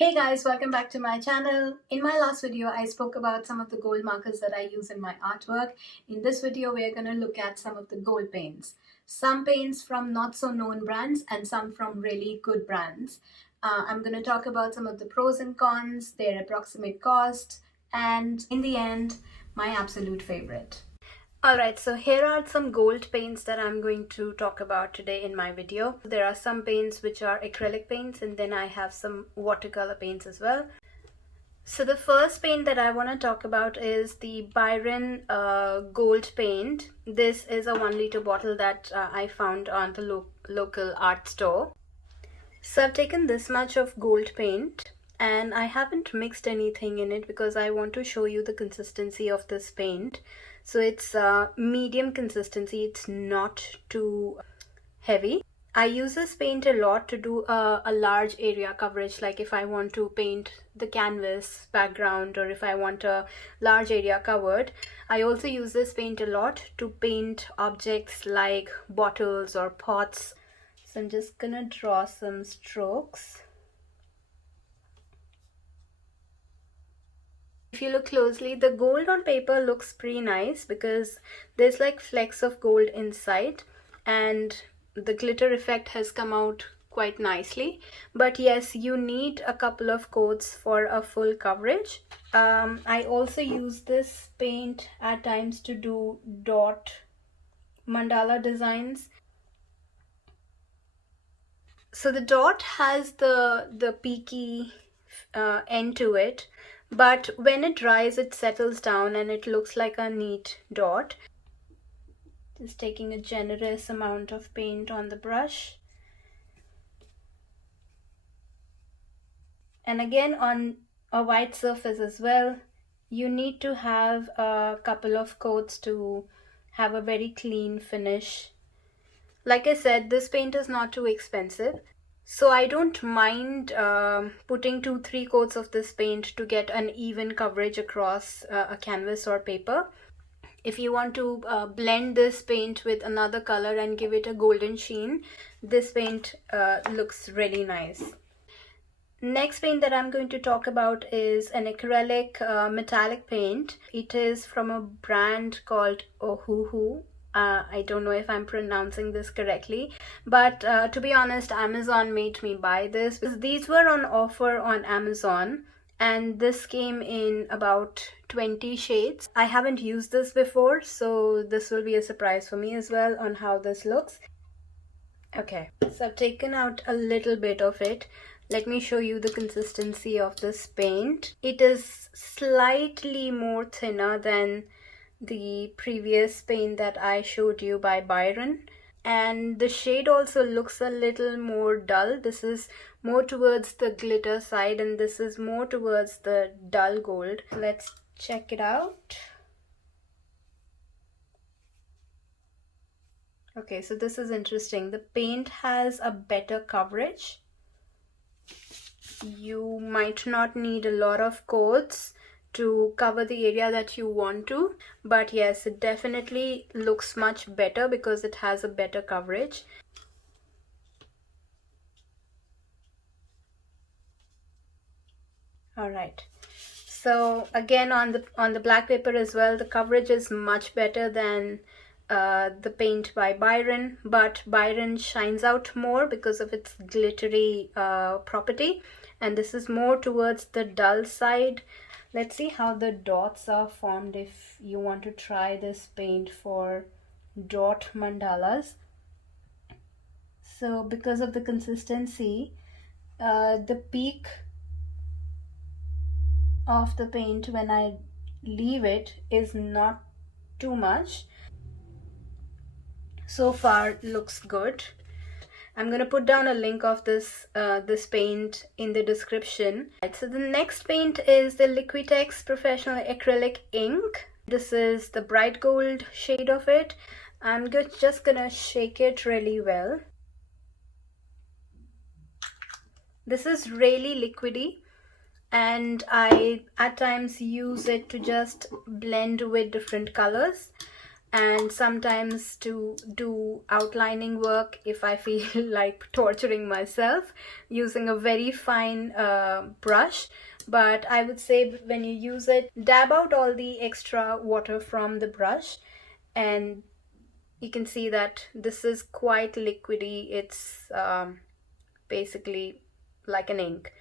Hey guys, welcome back to my channel. In my last video, I spoke about some of the gold markers that I use in my artwork. In this video, we are going to look at some of the gold paints. Some paints from not so known brands and some from really good brands. I'm going to talk about some of the pros and cons, their approximate cost, and in the end, my absolute favorite. Alright, so here are some gold paints that I'm going to talk about today in my video. There are some paints which are acrylic paints, and then I have some watercolor paints as well. So the first paint that I want to talk about is the Byron gold paint. This is a 1 liter bottle that I found on the local art store. So I've taken this much of gold paint and I haven't mixed anything in it because I want to show you the consistency of this paint. So it's medium consistency, it's not too heavy. I use this paint a lot to do a large area coverage, like if I want to paint the canvas background or if I want a large area covered. I also use this paint a lot to paint objects like bottles or pots. So I'm just gonna draw some strokes. If you look closely, the gold on paper looks pretty nice because there's like flecks of gold inside and the glitter effect has come out quite nicely. But yes, you need a couple of coats for a full coverage. I also use this paint at times to do dot mandala designs. So the dot has the peaky end to it, but when it dries it settles down and it looks like a neat dot. Just taking a generous amount of paint on the brush, and again on a white surface as well, you need to have a couple of coats to have a very clean finish. Like I said, this paint is not too expensive, so I don't mind putting 2-3 coats of this paint to get an even coverage across a canvas or paper. If you want to blend this paint with another color and give it a golden sheen, this paint looks really nice. Next paint that I'm going to talk about is an acrylic metallic paint. It is from a brand called Ohuhu. I don't know if I'm pronouncing this correctly, but to be honest, Amazon made me buy this because these were on offer on Amazon and this came in about 20 shades. I haven't used this before, so this will be a surprise for me as well on how this looks. Okay, so I've taken out a little bit of it. Let me show you the consistency of this paint. It is slightly more thinner than the previous paint that I showed you by Byron, and the shade also looks a little more dull. This is more towards the glitter side and this is more towards the dull gold. Let's check it out. Okay, so this is interesting. The paint has a better coverage. You might not need a lot of coats to cover the area that you want to, but yes, it definitely looks much better because it has a better coverage. Alright, so again on the black paper as well, the coverage is much better than the paint by Byron, but Byron shines out more because of its glittery property, and this is more towards the dull side. Let's see how the dots are formed if you want to try this paint for dot mandalas. So because of the consistency, the peak of the paint when I leave it is not too much. So far looks good. I'm going to put down a link of this paint in the description. So the next paint is the Liquitex Professional Acrylic Ink. This is the bright gold shade of it. I'm just gonna shake it really well. This is really liquidy and I at times use it to just blend with different colors. and sometimes to do outlining work if I feel like torturing myself using a very fine brush. But I would say when you use it, dab out all the extra water from the brush, and you can see that this is quite liquidy. It's basically like an ink.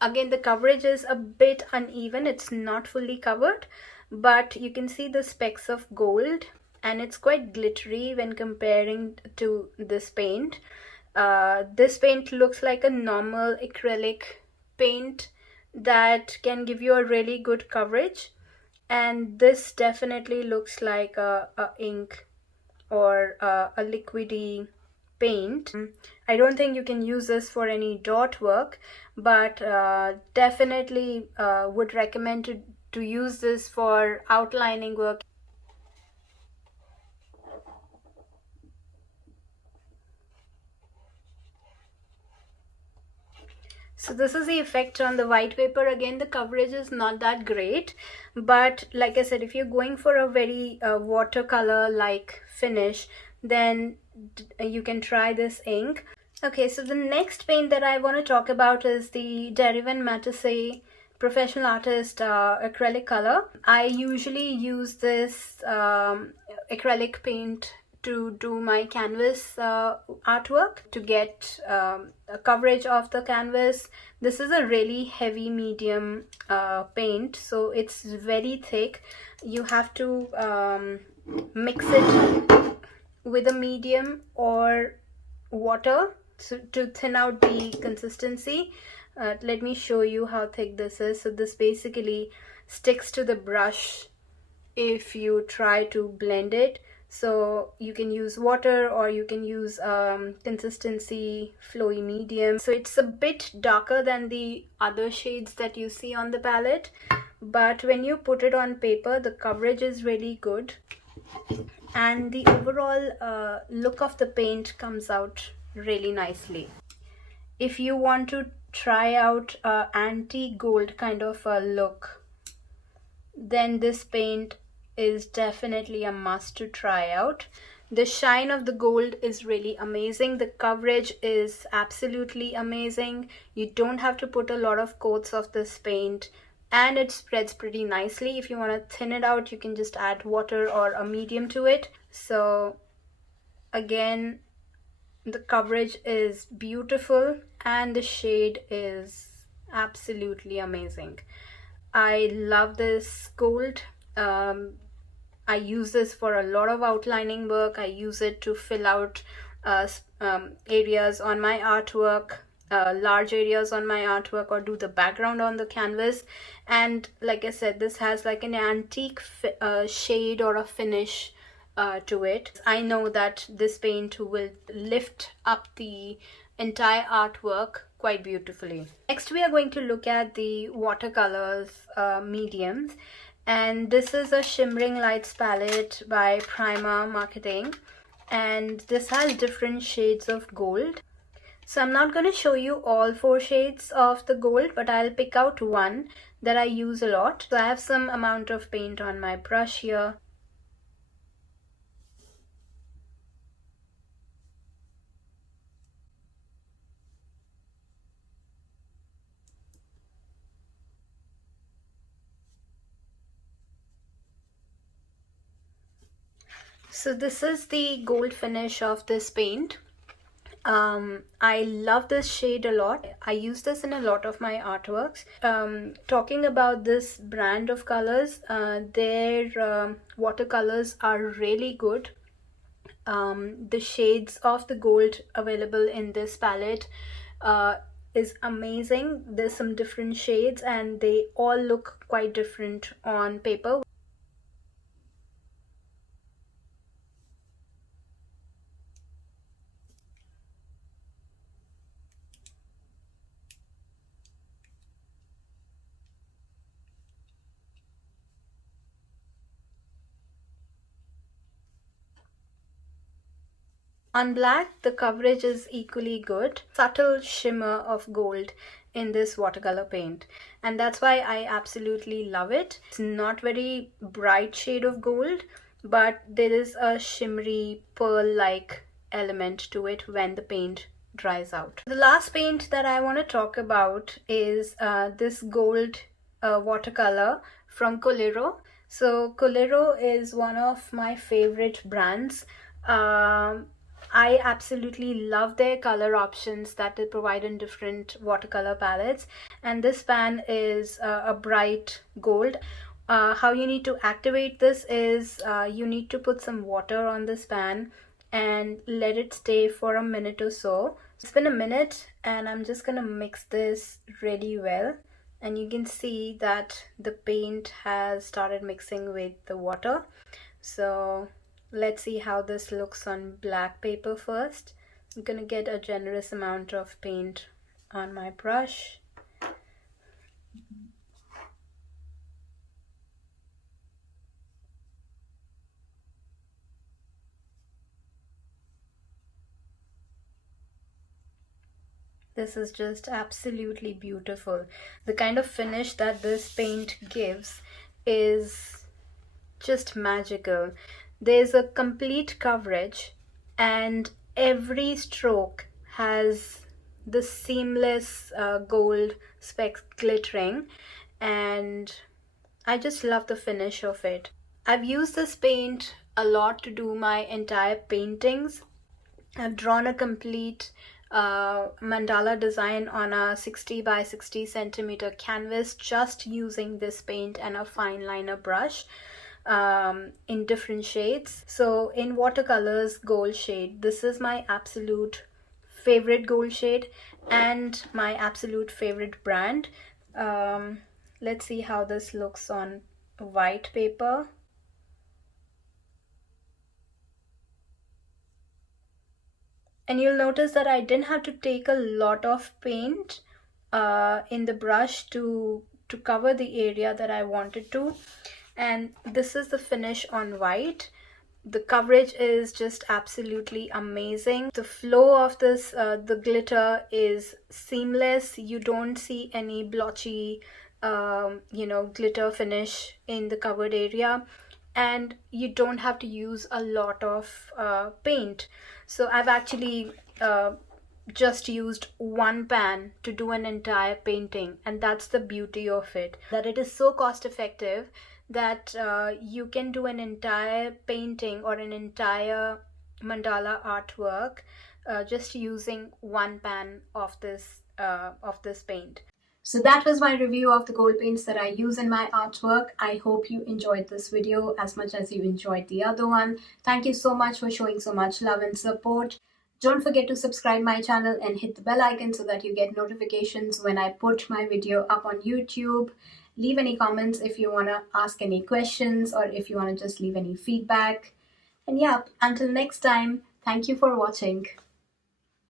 Again, the coverage is a bit uneven, it's not fully covered, but you can see the specks of gold, and it's quite glittery when comparing to this paint. This paint looks like a normal acrylic paint that can give you a really good coverage, and this definitely looks like a ink or a liquidy paint. I don't think you can use this for any dot work, but definitely would recommend to use this for outlining work. So this is the effect on the white paper. Again, the coverage is not that great, but like I said, if you're going for a very watercolor like finish, then you can try this ink. Okay, so the next paint that I want to talk about is the Derivan Matisse Professional Artist acrylic color. I usually use this acrylic paint to do my canvas artwork to get a coverage of the canvas. This is a really heavy medium paint, so it's very thick. You have to mix it with a medium or water to thin out the consistency. Let me show you how thick this is. So this basically sticks to the brush if you try to blend it. So you can use water or you can use consistency flowy medium. So it's a bit darker than the other shades that you see on the palette, but when you put it on paper, the coverage is really good, and the overall look of the paint comes out really nicely. If you want to try out antique gold kind of a look, then this paint is definitely a must to try out. The shine of the gold is really amazing. The coverage is absolutely amazing. You don't have to put a lot of coats of this paint, and it spreads pretty nicely. If you want to thin it out, you can just add water or a medium to it. So again, the coverage is beautiful and the shade is absolutely amazing. I love this gold. I use this for a lot of outlining work. I use it to fill out areas on my artwork, large areas on my artwork, or do the background on the canvas. And like I said, this has like an antique shade or a finish to it. I know that this paint will lift up the entire artwork quite beautifully. Next, we are going to look at the watercolors mediums, and this is a Shimmering Lights palette by Prima Marketing, and this has different shades of gold. So I'm not going to show you all 4 shades of the gold, but I'll pick out one that I use a lot. So I have some amount of paint on my brush here. So this is the gold finish of this paint. I love this shade a lot. I use this in a lot of my artworks. Talking about this brand of colors, their watercolors are really good. The shades of the gold available in this palette is amazing. There's some different shades and they all look quite different on paper. On black, the coverage is equally good. Subtle shimmer of gold in this watercolor paint, and that's why I absolutely love it. It's not very bright shade of gold, but there is a shimmery pearl-like element to it when the paint dries out. The last paint that I want to talk about is this gold watercolor from Coliro. So Coliro is one of my favorite brands. I absolutely love their color options that they provide in different watercolor palettes, and this pan is a bright gold. How you need to activate this is you need to put some water on this pan and let it stay for a minute or so. It's been a minute and I'm just gonna mix this really well, and you can see that the paint has started mixing with the water. So let's see how this looks on black paper first. I'm gonna get a generous amount of paint on my brush. This is just absolutely beautiful. The kind of finish that this paint gives is just magical. There's a complete coverage and every stroke has the seamless gold specks glittering, and I just love the finish of it. I've used this paint a lot to do my entire paintings. I've drawn a complete mandala design on a 60 by 60 centimeter canvas just using this paint and a fine liner brush in different shades. So in watercolors, gold shade, this is my absolute favorite gold shade and my absolute favorite brand. Let's see how this looks on white paper. And you'll notice that I didn't have to take a lot of paint in the brush to cover the area that I wanted to. And this is the finish on white. The coverage is just absolutely amazing. The flow of this, the glitter is seamless. You don't see any blotchy, glitter finish in the covered area. And you don't have to use a lot of paint. So I've actually just used one pan to do an entire painting, and that's the beauty of it, that it is so cost effective that you can do an entire painting or an entire mandala artwork just using one pan of this paint. So that was my review of the gold paints that I use in my artwork. I hope you enjoyed this video as much as you enjoyed the other one. Thank you so much for showing so much love and support. Don't forget to subscribe my channel and hit the bell icon so that you get notifications when I put my video up on YouTube. Leave any comments if you want to ask any questions or if you want to just leave any feedback. And yeah, until next time, thank you for watching.